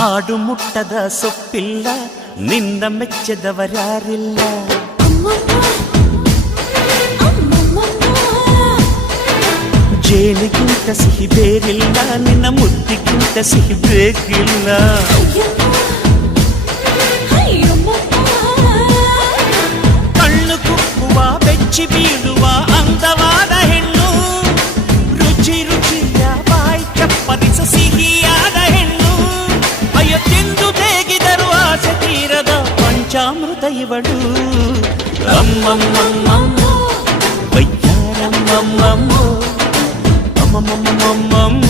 ಆಡು ಮುಟ್ಟದ ಸೊಪ್ಪಿಲ್ಲ ನಿನ್ನ ಮೆಚ್ಚದವರ್ಯಾರಿಲ್ಲ ಜೇನಿಗಿಂತ ಸಿಹಿ ಬೇರಿಲ್ಲ ನಿನ್ನ ಮುದ್ದಿಗಿಂತ ಸಿಹಿ ಬೇಕಿಲ್ಲ ಕಣ್ಣು ಕುಕ್ಕುವ ಬೆಚ್ಚಿ ಬೀಳುವ ಅಂದವಾದ ಹೆಣ್ಣು ರುಚಿ ರುಚಿಯ ಬಾಯಿ ಚಪ್ಪರಿಸ ಸಿಹಿಯಾದ ಹೆಣ್ಣು ಅಯ್ಯೋ ತಿಂದು ತೇಗಿದರು ಆಸೆ ತೀರದ ಪಂಚಾಮೃತ ಇವಳು ಅಮ್ಮಮ್ಮಮ್ಮಮ್ಮ ವೈದ್ಯಾರಮ್ಮಮ್ಮಮ್ಮ ಅಮ್ಮಮ್ಮಮ್ಮಮ್ಮ